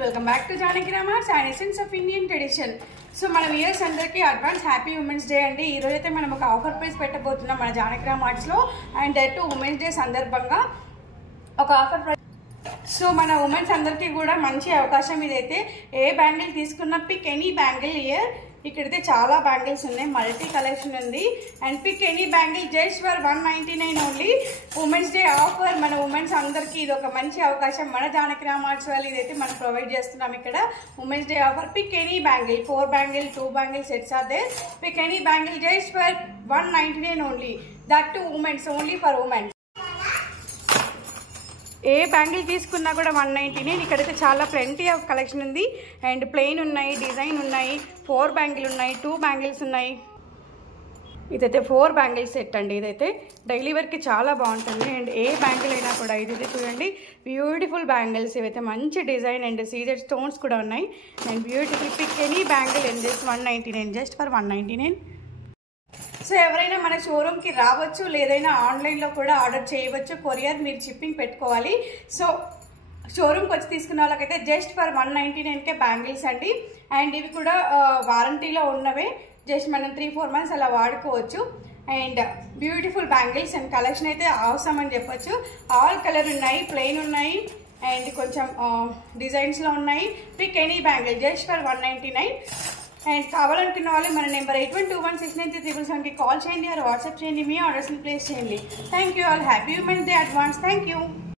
Welcome back to Janaki Rama arts and essence of Indian tradition. So మన viewers అందరికీ advance happy women's day అండి. ఈ రోజు అయితే మనం ఒక ఆఫర్ ప్రైస్ పెట్టబోతున్నాం మన జానకి రామార్ట్స్ లో. And that to women's day సందర్భంగా ఒక ఆఫర్ ప్రైస్. సో మన ఉమెన్స్ అందరికీ కూడా మంచి అవకాశం ఇదైతే. ఏ బ్యాంగిల్ తీసుకున్న పిక్ ఎనీ బ్యాంగిల్ ఇయర్. ఇక్కడైతే చాలా బ్యాంగిల్స్ ఉన్నాయి, మల్టీ కలెక్షన్ ఉంది. And pick any bangle just for 199 only. Women's day offer మన ఉమెన్స్ అందరికీ ఇది ఒక మంచి అవకాశం. మన జానకి రామార్ట్స్ వాళ్ళు ఇదైతే మనం ప్రొవైడ్ చేస్తున్నాం ఇక్కడ. Women's day offer pick any bangle, 4 bangle 2 bangle sets are there. Pick any bangle just for 199 only. That to women's, only for women's. ఏ బ్యాంగిల్ తీసుకున్నా కూడా 199. ఇక్కడైతే చాలా ప్లెంటీ ఆఫ్ కలెక్షన్ ఉంది. అండ్ ప్లెయిన్ ఉన్నాయి, డిజైన్ ఉన్నాయి, 4 బ్యాంగిల్ ఉన్నాయి, 2 bangles ఉన్నాయి. ఇదైతే 4 బ్యాంగిల్ సెట్ అండి. ఇదైతే డైలీ వేర్కి చాలా బాగుంటుంది. అండ్ ఏ బ్యాంగిల్ అయినా కూడా ఇదైతే చూడండి, బ్యూటిఫుల్ బ్యాంగిల్స్. ఇవైతే మంచి డిజైన్ అండ్ సీజెడ్ స్టోన్స్ కూడా ఉన్నాయి. And beautiful pick any bangle in this 199 just for 199. So ఎవరైనా మన షోరూమ్కి రావచ్చు, లేదైనా ఆన్లైన్లో కూడా ఆర్డర్ చేయవచ్చు. కొరియర్ మీరు షిప్పింగ్ పెట్టుకోవాలి. సో షోరూమ్కి వచ్చి తీసుకున్న వాళ్ళకైతే జస్ట్ ఫర్ 199కే బ్యాంగిల్స్ అండి. అండ్ ఇవి కూడా వారంటీలో ఉన్నవే. జస్ట్ మనం 3-4 మంత్స్ అలా వాడుకోవచ్చు. And beautiful bangles and collection అయితే అవసరం అని చెప్పొచ్చు. ఆల్ కలర్ ఉన్నాయి, ప్లెయిన్ ఉన్నాయి, అండ్ కొంచెం డిజైన్స్లో ఉన్నాయి. Pick any bangle just for 199. And కావాలనుకున్న వాళ్ళు మన నెంబర్ 8121693777కి కాల్ చేయండి, ఆర్ వాట్సాప్ చేయండి, మీ ఆర్డర్స్ని ప్లేస్ చేయండి. Thank you all. Happy women's day advance. Thank you.